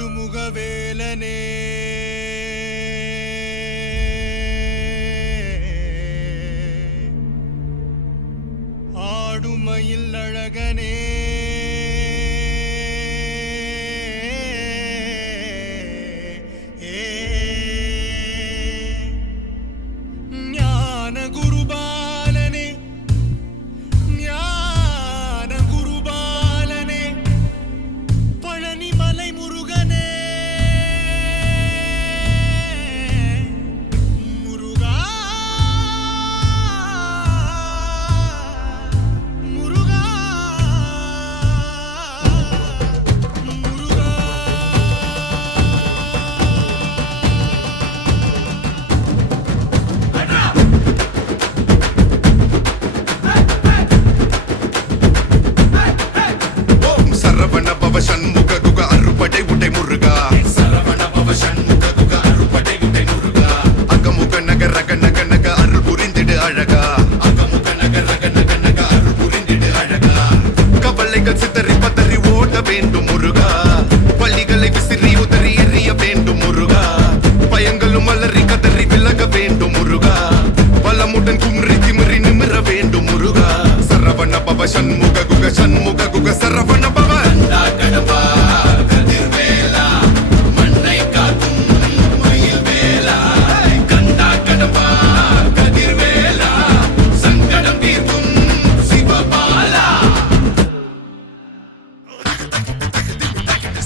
அருமுகவேலனே ஆடுமயில் அழகனே ஞான குருபாலனே ஞான குருபாலனே பழனிமலை முருகனே முருகா முருகா முருகா சரவண பவ சண்முக குக அறுபடை உடை முருகா சரவண பவ சண்முக குக அறுபடை உடை முருகா அகமுக நக ரக நக நக அருள் புரிந்திடு அழகா அகமுக நக ரக நக நக அருள் புரிந்திடு அழகா கவலைகள் சிதறி பதறி ஓட வேண்டும் முருகா பள்ளிகளை விசிறி உதறி எறிய வேண்டும் முருகா பயங்களும் அலறி கதறி விலக வேண்டும் முருகா பலமுடன் கும்ரி திமிரி நிமிர வேண்டும் முருகா சரவண பவ சண்முக குக சரவண பவ கடம்பா கதிர்வேலா மண்ணை காக்கும் மயில் வேலா கந்தா கடம்பா கதிர்வேலா சங்கடம் தீர்க்கும் சிவபாலா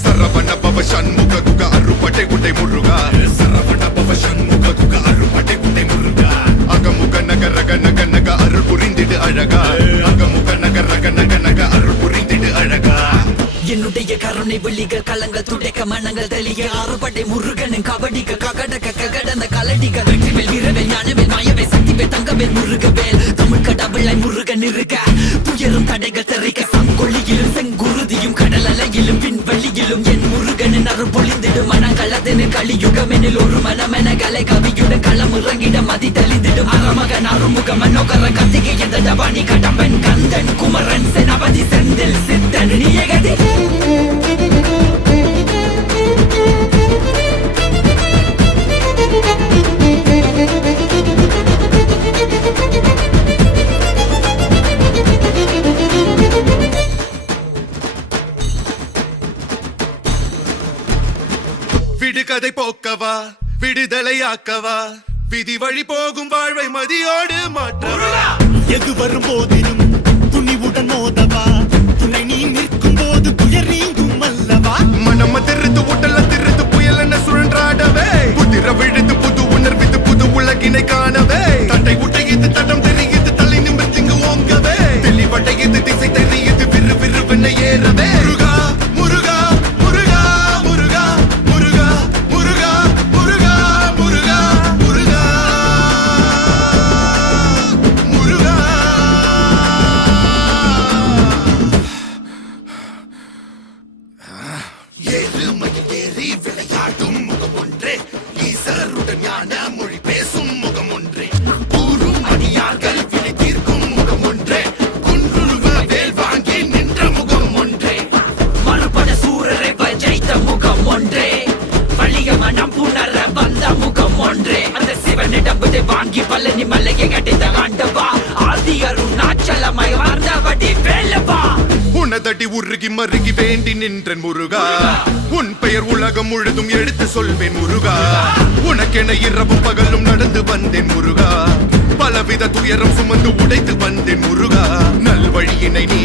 சரவண பவ சண்முக குக அறுபடை உடை முருகா சரவண பவ சண்முக குக அறுபடை உடை முருகா அகமுக நக ரக நக நக அருள் புரிந்திடு அழகா அகமுக நக ரக நக நக அருள் புரிந்திடு அழகா என்னுடைய கருணை வெள்ளிகள் கலங்கள் துடைக்க மனங்கள் தெளிய ஆறுபடை முருகனின் கபடிக்க ககடக்க ககடந்த கலடிகள் வெற்றிவேல் வீரவேல் ஞானவேல் மாயவேல் சக்திவேல் தங்கவேல் முருகவேல் தமிழ் கடவுளை முருகன் இருக்க துயரும் தடைகள் தெரிக்க சங்கொள்ளியிலும் செங்குருதியும் கடல் அலையிலும் விண்வெளியிலும் என் முருகனின் அருள் பொழிந்திடும் மனங்களதனு கலியுகமெனில் ஒரு மனமென கலை கவியுடன் களம் இறங்கிட மதி தெளிந்திடும் அறமகன் அருமுக மனோகர கத்திகை எந்த டபானி கடம்பன் கந்தன் குமரன் செனபதி செந்தில் சித்தன் நீயகதி விடுகதை போக்கவா விடுதலையாக்கவா விதி வழி போகும் வாழ்வை மதியோடு மாற்றவா எது வரும் போதிலும் துணிவுடன் மோதவா துணை நீ நிற்கும் போது துயர் நீங்கும் அல்லவா மனம் திருத்து உடல திருத்து புயல் என சுழன்றாடவே புதிர விழுது புது உணர்வித்து புது உலகினை காணவே தட்டை உடையது தடம் தெரியுது தலை நிமிர்த்திங்கு ஓங்கவே தெளிவடையது திசை தெரியுது விறு விறுவென ஏறவே முருகா முருகா முருகா முருகா முருகா முருகா முருகா முருகா முருகா முருகா ஏறுமையில் ஏறி விளையாடும் முகம் ஒன்றே ஈசருடன் ஞான மொழி பேசும் முகம் ஒன்றே கூறும் அடியார்கள் வினை தீர்க்கும் முகம் ஒன்றே குன்றுருவ வேல் வாங்கி நின்ற முகம் ஒன்றே மறுபட சூரரை ஜெயித்த முகம் ஒன்றே வலிய மனம் புணர வந்த முகம் ஒன்றே அந்த சிவனிடம் விதை வாங்கி பழனி மலையை கட்டித்த ஆண்டவா ஆதி அருணாச்சலமாய் வாழ்ந்தபடி வேலவா உனதடி உருகி மருகி வேண்டி நின்றன் முருகா உன் பெயர் உலகம் முழுதும் எடுத்து சொல்வேன் முருகா உனக்கென இரவும் பகலும் நடந்து வந்தேன் முருகா பலவித துயரம் சுமந்து உடைத்து வந்தேன் முருகா நல்வழியினை நீ